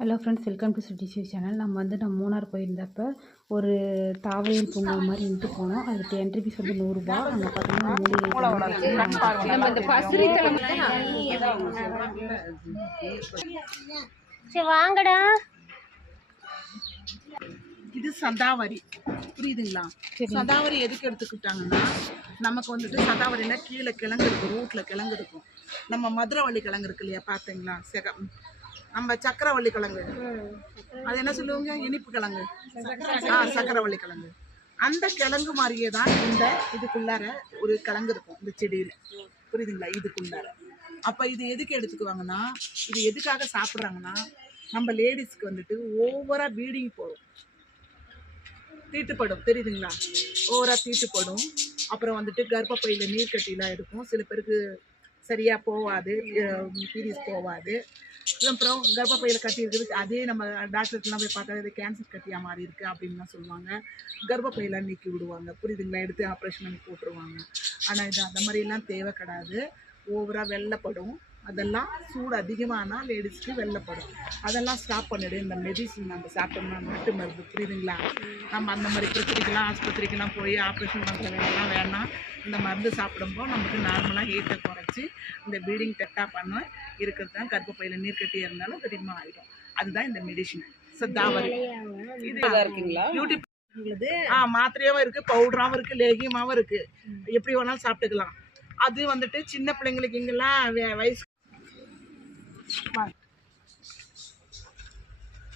Hello friends, welcome to சுட்டி shoe channel. நம்ம மூணார் போயிருந்தப்போ ஒரு தாவரியல் பூங்கா மாதிரி இன்ட்டு போனோம். அதுக்கு என்ட்ரி ஃபீஸ் வந்து 100 ரூபா. அங்கே பார்த்தீங்கன்னா வாங்கடா. இது சதாவரி, புரியுதுங்களா? சதாவரி எதுக்கு எடுத்துக்கிட்டாங்கன்னா, நமக்கு வந்துட்டு சதாவரினா கீழே கிழங்கு இருக்கும், ரூட்ல கிழங்கு இருக்கும். நம்ம மதுரவள்ளி கிழங்கு இருக்கு இல்லையா, பார்த்தீங்களா? நம்ம சக்கரவள்ளி கிழங்கு, அது என்ன சொல்லுவாங்க, இனிப்பு கிழங்கு, சக்கரவள்ளி கிழங்கு. அந்த கிழங்கு மாதிரியே தான் இந்த இதுக்குள்ளார ஒரு கிழங்கு இருக்கும் இந்த செடியில, புரியுதுங்களா? இதுக்குள்ளார அப்ப இது எதுக்கு எடுத்துக்குவாங்கன்னா, இது எதுக்காக சாப்பிட்றாங்கன்னா, நம்ம லேடிஸ்க்கு வந்துட்டு ஓவரா பீடிங் போடும், தீட்டுப்படும், தெரியுதுங்களா? ஓவரா தீட்டுப்படும். அப்புறம் வந்துட்டு கர்ப்பப்பையில நீர் கட்டிலாம் இருக்கும், சில பேருக்கு சரியா போகாது, பீரியட்ஸ் போகாது. அப்புறம் கர்ப்பப்பையில் கட்டி இருக்குது, அதே நம்ம டாக்டர்லாம் போய் பார்த்தா இது கேன்சர் கட்டியாக மாறி இருக்குது அப்படின்லாம் சொல்லுவாங்க. கர்ப்பப்பையெல்லாம் நீக்கி விடுவாங்க, புரியுதுங்களா? எடுத்து ஆப்ரேஷன் பண்ணி போட்டுருவாங்க. ஆனால் இது அந்த மாதிரிலாம் தேவை கிடையாது. ஓவராக வெள்ளைப்படும், அதெல்லாம் சூடு அதிகமானால் லேடிஸ்க்கு வெள்ளைப்படும். அதெல்லாம் ஸ்டாப் பண்ணிவிடு. இந்த மெடிசின் நம்ம சாப்பிட்டோம்னா நாட்டு மருந்து, புரியுதுங்களா? நம்ம அந்த மாதிரி பிரச்சனைக்கெல்லாம் ஆஸ்பத்திரிக்கெல்லாம் போய் ஆப்ரேஷன் பண்ணுற வேலையெல்லாம் வேணாம். இந்த மருந்து சாப்பிடும்போது நமக்கு நார்மலாக ஹீட்டை குறைச்சி இந்த ப்ளீடிங் டெட்டாக பண்ண இருக்கிறது தான். கர்ப்பப்பையில் நீர் கட்டி இருந்தாலும் தெரியுமா ஆகிடும். அதுதான் இந்த மெடிசின் சதாவரி. இது இருக்குங்களா? யூடியூப் மாத்திரையாவும் இருக்குது, பவுடராகவும் இருக்குது, லேகியமாகவும் இருக்குது. எப்படி வேணாலும் சாப்பிட்டுக்கலாம். அது வந்துட்டு சின்ன பிள்ளைங்களுக்கு இங்கெல்லாம் வயசு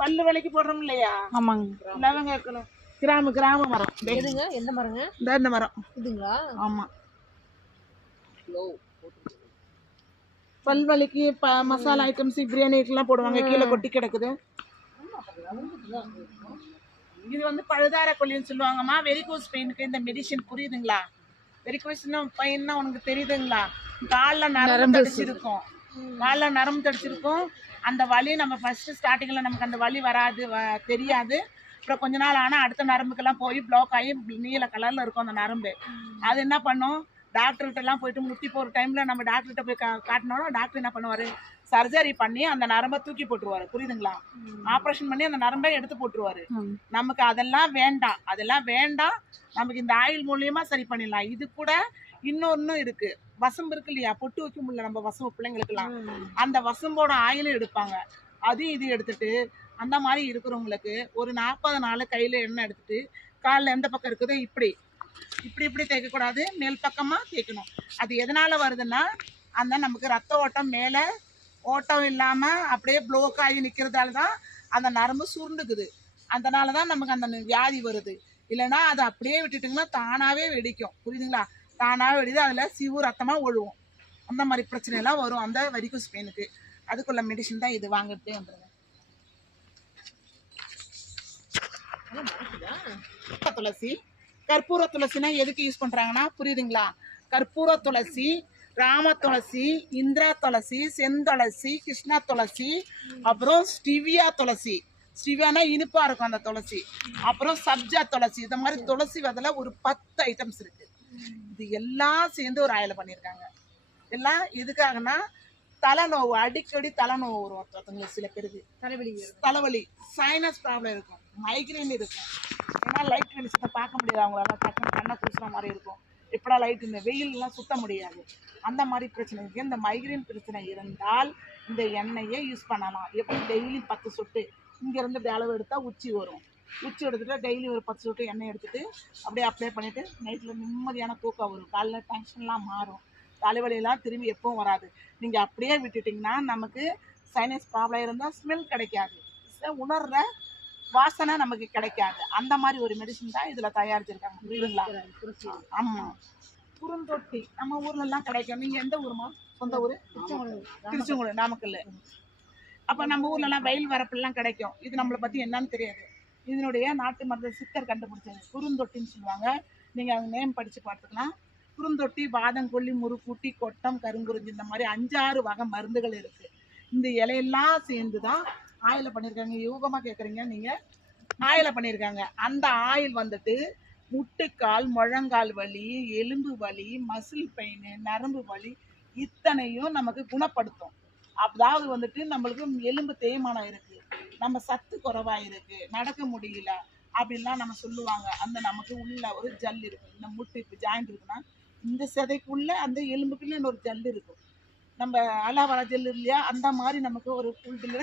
பல்லு விலைக்கு போடுறோம் இல்லையா? ஆமாங்க. லவங்க கிராம மரம். எதுங்க? எந்த மரங்க? இந்த மரம் இதுங்களா? ஆமா. பல்வலிக்கு மசாலா ஐட்டம்ஸ், பிரியாணிக்கெல்லாம் போடுவாங்க, கீழே கொட்டி கிடக்குது. இது வந்து பழுதார கொல்லின்னு சொல்லுவாங்கம்மா. வெரிகோஸ் பெயினுக்கு இந்த மெடிசின், புரியுதுங்களா? வெரிகோஸ் பெயின்னா உனக்கு தெரியுதுங்களா? காலில் நரம்பு தடிச்சிருக்கும், காலில் நரம்பு தடிச்சிருக்கும். அந்த வலி நம்ம ஃபர்ஸ்ட் ஸ்டார்டிங்கில் நமக்கு அந்த வலி வராது, தெரியாது. அப்புறம் கொஞ்ச நாள் ஆனால் அடுத்த நரம்புக்கெல்லாம் போய் பிளாக் ஆகி நீல கலரில் இருக்கும் அந்த நரம்பு. அது என்ன பண்ணும், டாக்டர்கிட்டலாம் போயிட்டு முட்டி போகிற டைமில் நம்ம டாக்டர்கிட்ட போய் காட்டினோன்னா டாக்டர் என்ன பண்ணுவார், சர்ஜரி பண்ணி அந்த நரம்பை தூக்கி போட்டுருவாரு, புரியுதுங்களா? ஆப்ரேஷன் பண்ணி அந்த நரம்பை எடுத்து போட்டுருவாரு. நமக்கு அதெல்லாம் வேண்டாம், அதெல்லாம் வேண்டாம். நமக்கு இந்த ஆயில் மூலியமா சரி பண்ணிடலாம். இது கூட இன்னொன்னும் இருக்கு, வசம்பு இருக்கு இல்லையா, பொட்டு வைக்க முடியல நம்ம வசம்பு பிள்ளைங்களுக்குலாம், அந்த வசம்போட ஆயிலும் எடுப்பாங்க. அதையும் இது எடுத்துட்டு அந்த மாதிரி இருக்கிறவங்களுக்கு ஒரு 40 நாள் கையில் எண்ணெய் எடுத்துட்டு காலில் எந்த பக்கம் இருக்குதோ இப்படி இப்படி இப்படி தேய்க்கக்கூடாது, மேல் பக்கமாக தேய்க்கணும். அது எதனால் வருதுன்னா, அந்த நமக்கு ரத்த ஓட்டம் மேலே ஓட்டம் இல்லாமல் அப்படியே ப்ளோக் ஆகி நிற்கிறதால தான் அந்த நரம்பு சுருண்டுக்குது. அதனால தான் நமக்கு அந்த வியாதி வருது. இல்லைன்னா அதை அப்படியே விட்டுட்டிங்கன்னா தானாகவே வெடிக்கும், புரியுதுங்களா? தானாகவே வெடிது, அதில் சிவு ரத்தமாக ஒழுவும். அந்த மாதிரி பிரச்சனைலாம் வரும் அந்த வெரிகோஸ் பெயினுக்கு. அதுக்குள்ள மெடிசின் தான் இது வாங்கிட்டே வந்துடுங்க. துளசி, கற்பூர துளசினா எதுக்கு யூஸ் பண்றாங்கன்னா, புரியுதுங்களா? கற்பூர துளசி, ராம துளசி, இந்திரா துளசி, செந்துளசி, கிருஷ்ணா துளசி, அப்புறம் ஸ்டிவியா துளசி. ஸ்டிவியானா இனிப்பா இருக்கும் அந்த துளசி. அப்புறம் சப்ஜா துளசி. இந்த மாதிரி துளசி வகையில ஒரு 10 ஐட்டம்ஸ் இருக்கு. இது எல்லாம் சேர்ந்து ஒரு ஆயில பண்ணியிருக்காங்க. எல்லாம் எதுக்காகனா, தலைநோவு, அடிக்கடி தலைநோவு வரும் ஒருத்தவங்களுக்கு, சில பேருக்கு தலைவலி, சைனஸ் ப்ராப்ளம் இருக்கும், மைக்ரைன் இருக்கும். ஏன்னா லைட் வெளிச்சத்தை பார்க்க முடியாது, அவங்களால டக்குன்னு கண்ணை பூசுற மாதிரி இருக்கும். எப்படா லைட், இந்த வெயிலெலாம் சுத்த முடியாது. அந்த மாதிரி பிரச்சனைக்கு இந்த மைக்ரைன் பிரச்சனை இருந்தால் இந்த எண்ணெயை யூஸ் பண்ணலாம். எப்படி டெய்லி 10 சொட்டு இங்கேருந்து இப்படி அளவு எடுத்தால் உச்சி வரும். உச்சி எடுத்துகிட்டு டெய்லி ஒரு 10 சொட்டு எண்ணெய் எடுத்துகிட்டு அப்படியே அப்ளை பண்ணிவிட்டு நைட்டில் நிம்மதியான தூக்கம் வரும். காலைல டென்ஷன்லாம் மாறும், தலைவலியெல்லாம் திரும்பி எப்பவும் வராது. நீங்கள் அப்படியே விட்டுட்டிங்கன்னா நமக்கு சைனஸ் ப்ராப்ளம் இருந்தால் ஸ்மெல் கிடைக்காது, உணர்ற வாசனை நமக்கு கிடைக்காது. அந்த மாதிரி ஒரு மெடிசன் தான் இதில் தயாரிச்சிருக்காங்க, புரியுதுங்களா? ஆமாம். குறுந்தொட்டி நம்ம ஊர்லலாம் கிடைக்கும். நீங்கள் எந்த ஊருமா? சொந்த ஊர்? திருச்செங்கோடு, நாமக்கல். அப்போ நம்ம ஊர்லலாம் வயல் வரப்புலாம் கிடைக்கும். இது நம்மளை பற்றி என்னன்னு தெரியாது. இதனுடைய நாட்டு மருந்து சித்தர் கண்டுபிடிச்சது, குறுந்தொட்டின்னு சொல்லுவாங்க. நீங்கள் அவங்க நேம் படித்து பார்த்துக்கலாம். குறுந்தொட்டி, வாதங்கொல்லி, முறுக்கூட்டி, கொட்டம், கருங்குறிஞ்சி, இந்த மாதிரி 5-6 வகை மருந்துகள் இருக்குது. இந்த இலையெல்லாம் சேர்ந்து தான் ஆயில பண்ணியிருக்காங்க. யோகமாக கேட்குறீங்க நீங்கள், ஆயில பண்ணியிருக்காங்க. அந்த ஆயில் வந்துட்டு முட்டுக்கால், முழங்கால் வலி, எலும்பு வலி, மசில் பெயின், நரம்பு வலி இத்தனையும் நமக்கு குணப்படுத்தும். அதாவது வந்துட்டு நம்மளுக்கு எலும்பு தேய்மானம் இருக்குது, நம்ம சத்து குறைவா இருக்கு, நடக்க முடியல அப்படின்லாம் நம்ம சொல்லுவாங்க. அந்த நமக்கு உள்ள ஒரு ஜல் இருக்கும். இந்த முட்டு இப்போ ஜாயிண்ட் இருக்குன்னா இந்த சதைக்குள்ள அந்த எலும்புக்குள்ள இன்னொரு ஜல் இருக்கும். நம்ம அலாவரா ஜெல் இல்லையா, அந்த மாதிரி நமக்கு ஒரு ஃபுல்டுல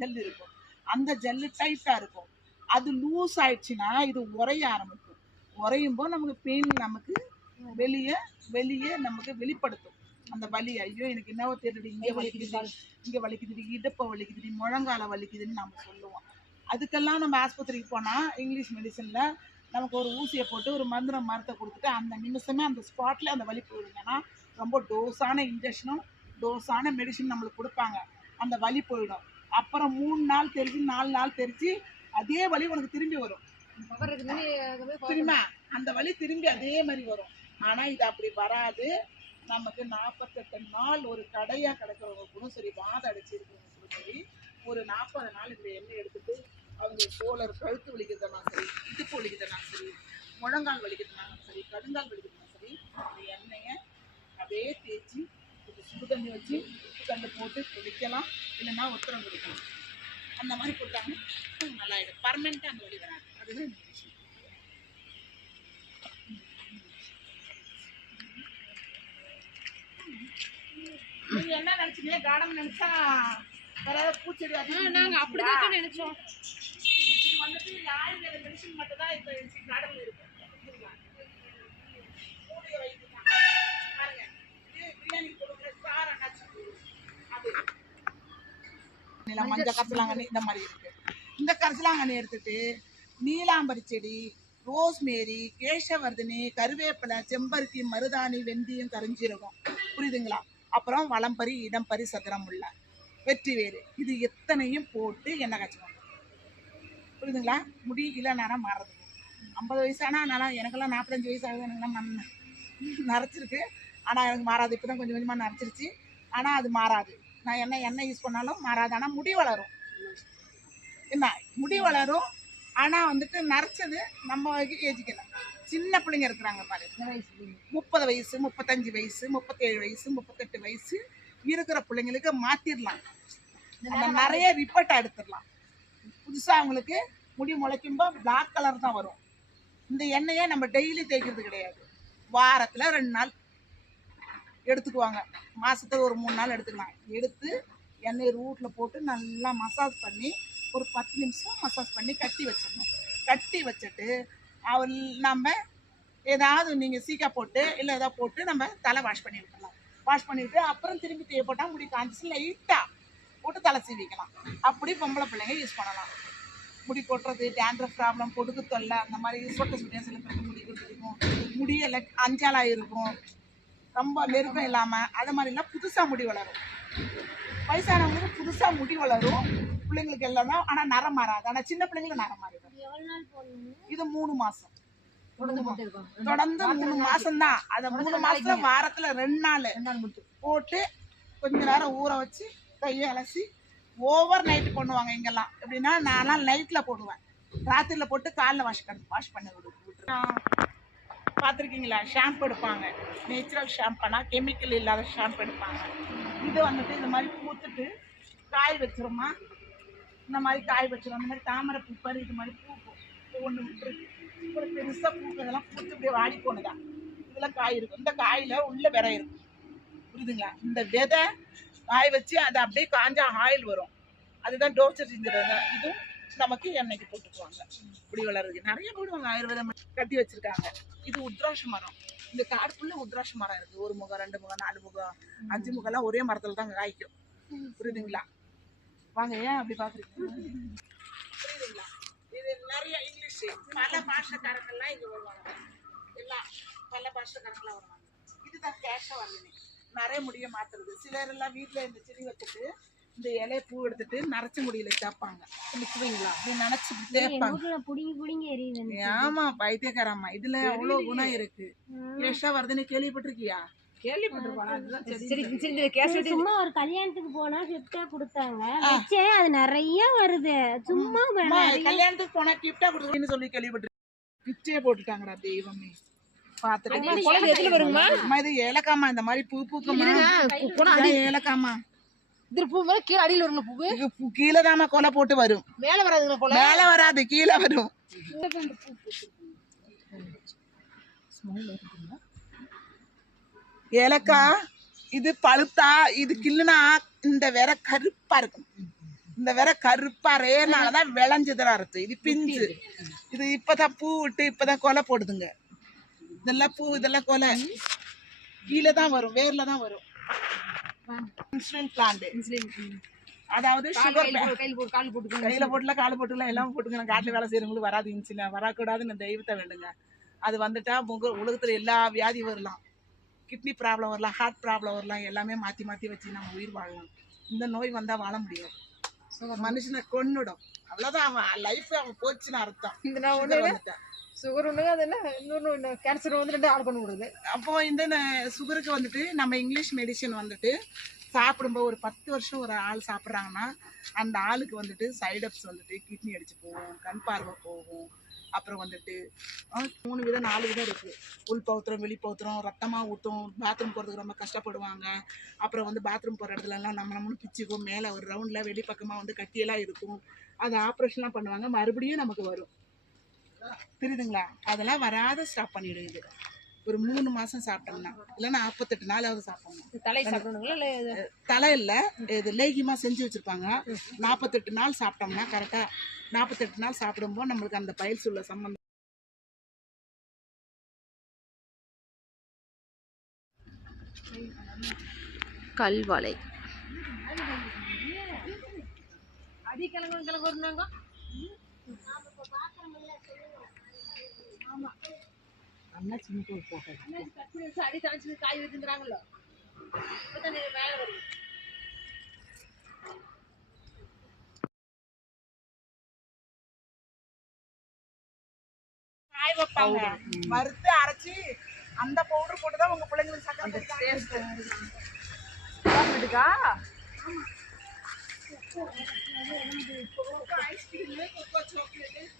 ஜெல் இருக்கும். அந்த ஜெல்லு டைட்டா இருக்கும். அது லூஸ் ஆயிடுச்சுன்னா இது உறைய ஆரம்பிக்கும். உறையும் போது நமக்கு பெயின் நமக்கு வெளியே வெளியே நமக்கு வெளிப்படுத்தும். அந்த வலி, ஐயோ எனக்கு என்னவோ தெரியல, இங்கே வலிக்குது, இங்கே வலிக்குது, இடுப்பை வலிக்குது, முழங்கால வலிக்குதுன்னு நம்ம சொல்லுவோம். அதுக்கெல்லாம் நம்ம ஆஸ்பத்திரிக்கு போனால் இங்கிலீஷ் மெடிசனில் நமக்கு ஒரு ஊசியை போட்டு ஒரு மருந்தை கொடுத்துட்டு அந்த நிமிஷமே அந்த ஸ்பாட்டில் அந்த வலி போயிடுங்கன்னா ரொம்ப டோஸான இன்ஜெக்ஷனும் டோஸான மெடிசன் நம்மளுக்கு கொடுப்பாங்க. அந்த வலி போயிடும். அப்புறம் 3 நாள் தெரிஞ்சு 4 நாள் தெரிஞ்சு அதே வலி உனக்கு திரும்பி வரும். தெரியுமா? அந்த வலி திரும்பி அதே மாதிரி வரும். ஆனால் இது அப்படி வராது. நமக்கு 48 நாள் ஒரு கடையாக கிடக்கிறவங்க கூட சரி, வாதம் அடிச்சிருக்கிறவங்க கூட சரி, ஒரு 40 நாள் இந்த எண்ணெய் எடுத்துட்டு அவங்க சோழர் கழுத்து வலிக்கிறதுனா சரி, இடுப்பு வலிக்கிறதுனா சரி, முழங்கால் வலிக்கிறதுனாலும் சரி, கடுங்கால் வலிக்கிறதுனா சரி, இந்த எண்ணெயை அப்படியே தேய்ச்சி சுடு தண்ணி வச்சு உப்பு கண்டு போட்டு குடிக்கலாம். இல்லைன்னா உத்தரம் குடிக்கலாம். அந்த மாதிரி கொடுத்தாங்கன்னா நல்லாயிடும். பர்மனெண்ட்டாக அந்த வலி வராது. அதுதான் இந்த விஷயம். நீங்க என்ன நினைச்சீங்க? கார்டன் நினைச்சா வேற பூச்செடி நாங்க அப்படிதான் நினைச்சோம். இது வந்துட்டு ஆயுர்வேத மெடிசன் மட்டும் தான் இப்போ கார்டன்ல இருக்கு. மூலிகை வைத்தியம் தான். பாருங்க, இது பிரியாணி கொடுக்குற சார் அண்ணாச்சி அது மஞ்சள் கரிசலாங்கண்ணி இந்த மாதிரி இருக்கு. இந்த கரிசலாங்கண்ணி எடுத்துட்டு நீலாம்பரி செடி, ரோஸ்மேரி, கேசவர்தினி, கருவேப்பிலை, செம்பருத்தி, மருதாணி, வெந்தயம், கருஞ்சீரகம், புரியுதுங்களா? அப்புறம் வளம்பரி, இடம்பரி, சதுரமுள்ள, வெற்றி வேறு, இது எத்தனையும் போட்டு எண்ணெய் காய்ச்சணும். புரியுதுங்களா? முடி இல்லை நேரம் மாறுறது. 50 வயசானா அதனால எனக்கெல்லாம் 45 வயசு ஆகுது. எனக்குலாம் நரைச்சிருக்கு. ஆனால் எனக்கு மாறாது. இப்போ தான் கொஞ்சம் கொஞ்சமாக நரைச்சிருச்சு. ஆனால் அது மாறாது. நான் எண்ணெய் யூஸ் பண்ணாலும் மாறாது. ஆனால் முடி வளரும். என்ன முடி வளரும். ஆனால் வந்துட்டு நரைச்சது நம்ம ஏஜிக்கல. சின்ன பிள்ளைங்க இருக்கிறாங்க பாரு, 30 வயசு, 35 வயசு, 37 வயசு, 38 வயசு இருக்கிற பிள்ளைங்களுக்கு மாற்றிடலாம். அந்த நிறைய ரிப்போர்ட்டாக எடுத்துடலாம். புதுசாக அவங்களுக்கு முடி முளைக்கும்போது பிளாக் கலர் தான் வரும். இந்த எண்ணெயை நம்ம டெய்லி தேய்க்கிறது கிடையாது. வாரத்தில் 2 நாள் எடுத்துக்குவாங்க. மாதத்துக்கு ஒரு 3 நாள் எடுத்துக்கலாம். எடுத்து எண்ணெய் ரூட்டில் போட்டு நல்லா மசாஜ் பண்ணி ஒரு 10 நிமிஷம் மசாஜ் பண்ணி கட்டி வச்சிடணும். கட்டி வச்சுட்டு நம்ம ஏதாவது நீங்கள் சீக்கா போட்டு இல்லை ஏதாவது போட்டு நம்ம தலை வாஷ் பண்ணி விட்டுடலாம். வாஷ் பண்ணிவிட்டு அப்புறம் திரும்பி தேவை போட்டால் முடி காஞ்சிச்சு லைட்டாக போட்டு தலை சீவிக்கலாம். அப்படி பொம்பளை பிள்ளைங்க யூஸ் பண்ணலாம். முடி கொட்டுறது, டேண்ட்ரஃப் ப்ராப்ளம், பொடுகு தொல்லை, அந்த மாதிரி சொட்ட சுட்டியாக சில பேருக்கு முடி கொட்டிருக்கும், முடியலை அஞ்சாலாக இருக்கும், ரொம்ப நெருக்கம் இல்லாமல், அது மாதிரிலாம் புதுசாக முடி வளரும். வயசானவங்களுக்கு புதுசாக முடி வளரும். பிள்ளைங்களுக்கு எல்லாம் தான். ஆனால் நரம் மாறாது. ஆனால் சின்ன பிள்ளைங்களுக்கு நரம் மாறிடும். இது 3 மாதம் தொடர்ந்து 3 மாதம் தான். அதை 3 மாதத்துல வாரத்தில் 2 நாள் போட்டு கொஞ்ச நேரம் ஊற வச்சு கையை அலசி ஓவர் நைட்டு பண்ணுவாங்க. இங்கெல்லாம் எப்படின்னா நான்லாம் நைட்டில் போடுவேன். ராத்திரியில் போட்டு காலைல வாஷ் பண்ணி விட்டுருவேன். பார்த்துருக்கீங்களா? ஷாம்பு எடுப்பாங்க. நேச்சுரல் ஷாம்புனா கெமிக்கல் இல்லாத ஷாம்பு எடுப்பாங்க. இது வந்துட்டு இந்த மாதிரி பூத்துட்டு காய் வச்சிருமா, இந்த மாதிரி காய் வச்சிரும். அந்த மாதிரி தாமரை பூப்பாரு இது மாதிரி பூக்கும். ஒன்று விட்டுருக்கு ஒரு பெருசாக பூக்கிறதெல்லாம் பூத்து இப்படியே வாடி போனதான். இதெல்லாம் காய் இருக்கும். இந்த காயில் உள்ள விதை இருக்கும். புரியுதுங்களா? இந்த விதை காய் வச்சு அதை அப்படியே காஞ்சா ஆயில் வரும். அதுதான் டோச்சர் செஞ்சுருவாங்க. இதுவும் நமக்கு எண்ணெய்க்கு போட்டுக்குவாங்க. இப்படி வளருது நிறைய போடுவாங்க. ஆயுர்வேதம் கட்டி வச்சிருக்காங்க. இது உத்ராட்ச மரம். இந்த காடுக்குள்ள உத்ராட்ச மரம் இருக்கு. 1 முகம், 2 முகம், 4 முகம், 5 முகம்லாம் ஒரே மரத்துல தான் காய்க்கும். புரியுதுங்களா? வாங்க, ஏன் அப்படி பாக்குறீங்க? புரியுதுங்களா? இது நிறைய இங்கிலீஷ் பல பாஷக்காரங்கள்லாம் இங்க வருவாங்க. எல்லாம் பல பாஷக்காரங்களாம் வருவாங்க. இதுதான் கேசவர்தினி. நிறைய முடிய மாத்துறது. சிலர் எல்லாம் வீட்டுல இந்த செடி வச்சுட்டு இந்த இலைய பூ எடுத்துட்டு நரைச்ச முடியல தேப்பாங்க. நிக்குவீங்களா? அப்படி நினைச்சு தேப்பாங்க. ஆமா, பைத்தியக்காரம்மா. இதுல எவ்வளவு குணம் இருக்கு. கேசவர்தினி கேள்விப்பட்டிருக்கியா? சும்மா ஒரு கல்யாணத்துக்கு போனா கிஃப்டா கொடுத்தாங்க. வச்சே அது நிறைய வருது. சும்மா கல்யாணத்துக்கு போனா கிஃப்டா கொடுத்துன்னு சொல்லி கேள்விப்பட்டிருக்கேன். பிச்சையே போட்டுட்டாங்கடா தெய்வமே. பாத்துட்டு இது ஏலக்காமா. இந்த மாதிரி பூ பூக்கமா ஏலக்காமா. இது பூ மேல கீழே அடியில் வரணும் பூ இது கீழே தாமா கொலை போட்டு வரும், மேல வராதுங்க போல. மேல வராது, கீழே வரும். ஏலக்காய் இது பழுத்தா இது கிள்ளுனா இந்த விரை கருப்பா இருக்கும். இந்த விரை கருப்பா ரேனாலதான் விளைஞ்சதுல அறுத்து. இது பிஞ்சு, இது இப்பதான் பூ விட்டு இப்பதான் கொலை போடுதுங்க. இதெல்லாம் பூ, இதெல்லாம் கொலை கீழே தான் வரும், வேர்ல தான் வரும். இன்சுலின் பிளான்ட், அதாவது சுகர் கையில போட்டுல கால் போட்டுல எல்லாம் போட்டுக்கலாம். காட்டுல வேலை செய்யறவங்களுக்கு வராது இன்சுலின், வரக்கூடாதுன்னு தெய்வத்தை வேண்டுங்க. அது வந்துட்டா உலகத்துல எல்லா வியாதி வரலாம், கிட்னி ப்ராப்ளம் வரலாம், ஹார்ட் ப்ராப்ளம் வரலாம், எல்லாமே மாற்றி மாற்றி வச்சு நம்ம உயிர் வாழலாம். இந்த நோய் வந்தால் வாழ முடியாது, மனுஷனை கொன்னுடும். அவ்வளோதான், அவன் லைஃப் அவன் போச்சுன்னு அர்த்தம். இந்த நான் ஒன்று சுகர் ஒன்றுங்க, அது என்ன இன்னொன்று கேன்சர் வந்து 2 ஆள் பண்ண விடுது. அப்போ இந்த சுகருக்கு வந்துட்டு நம்ம இங்கிலீஷ் மெடிசன் வந்துட்டு சாப்பிடும்போது ஒரு 10 வருஷம் ஒரு ஆள் சாப்பிட்றாங்கன்னா அந்த ஆளுக்கு வந்துட்டு சைட் எஃப்ஸ் வந்துட்டு கிட்னி அடிச்சு போகும், கண் பார்வை போகும். அப்புறம் வந்துட்டு 3 விதம் 4 விதம் இருக்குது. உள் பௌத்திரம், வெளி பௌத்திரம், ரத்தமாக ஊற்றும், பாத்ரூம் போகிறதுக்கு ரொம்ப கஷ்டப்படுவாங்க. அப்புறம் வந்து பாத்ரூம் போகிற இடத்துலலாம் நம்மளும் பிச்சுக்கும், மேலே ஒரு ரவுண்டில் வெளிப்பக்கமாக வந்து கட்டியெல்லாம் இருக்கும். அது ஆப்ரேஷன்லாம் பண்ணுவாங்க, மறுபடியும் நமக்கு வரும். தெரியுதுங்களா? அதெல்லாம் வராத ஸ்டாப் பண்ணிடுது ஒரு 3 மாதம் சாப்பிட்டோம்னா, இல்லைன்னா 48 நாளாவது சாப்பிடணும். தலை சாப்பிடணுங்களா இல்லை தலை இல்லை, இது லேகியமாக செஞ்சு வச்சுருப்பாங்க. 48 நாள் சாப்பிட்டோம்னா கரெக்டாக 48 நாள் சாப்பிடும்போது நம்மளுக்கு அந்த பைல்ஸ் உள்ள சம்பந்தம் கல்வாழை அடிக்கிழங்கு கிழங்கு இருந்தாங்க. அடி சமைச்சு காய் வச்சுக்கிறாங்களோ மேல வருது. காய வைப்பாங்க, வறுத்து அரைச்சி அந்த பவுடர் போட்டு தான் உங்க பிள்ளைங்களுக்கு சக்கரை ஐஸ்கிரீம், கொக்கோ சாக்லேட்